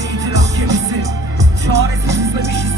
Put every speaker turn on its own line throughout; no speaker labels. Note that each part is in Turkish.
düşman itiraf gemisi. Çaresiz izlemişiz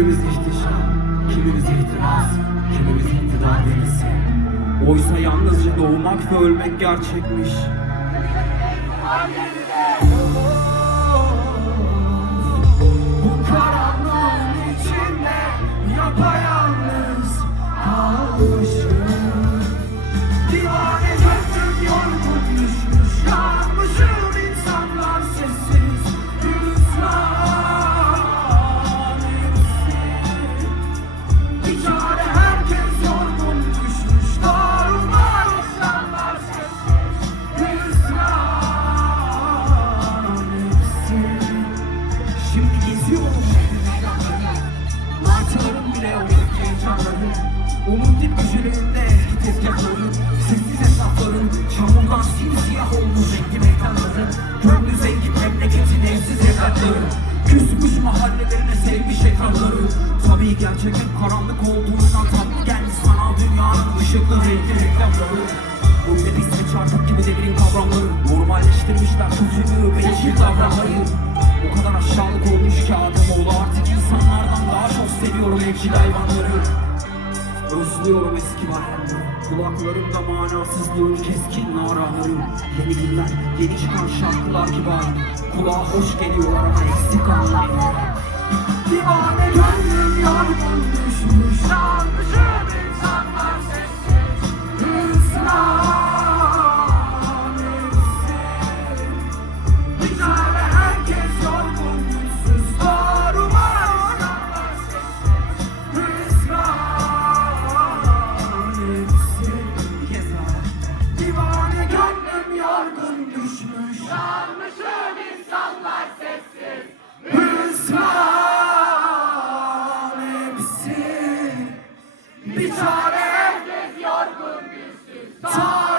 Kimimiz ihtişam, kimimiz itiraz, kimimiz iktidar delisi. Oysa yalnızca doğmak ve ölmek gerçekmiş. Bu karanlığın içinde yapayalnız kalmışım Martıların bile yok heyecanları Umut dip köşelerinde tezgahları Sessiz hesapların Çamurdan simsiyah olmuş rengi meydanları. Gönlü zengin memleketin evsiz evlatları Küsmüş mahallelerine sevmiş ekranları Tabii gerçekin karanlık olduğundan tatlı gelmiş sanal dünyanın ışıklı renkli reklamları. Bu nefis ve çarpık gibi devrin kavramları. Normalleştirmişler kötülüğü ve yeşil davranmayı. O kadar aşağılık olmuş ki Ademoğlu Artık evcil hayvanları. Özlüyorum eski bayramları Kulaklarımda manasızlığın keskin naraları Yeni günler, yeni çıkan şarkılar aynı Kulağa hoş geliyorlar ama eksik anlamı Divane gönlüm yorgun düşmüş.
Yanmışım
hepsi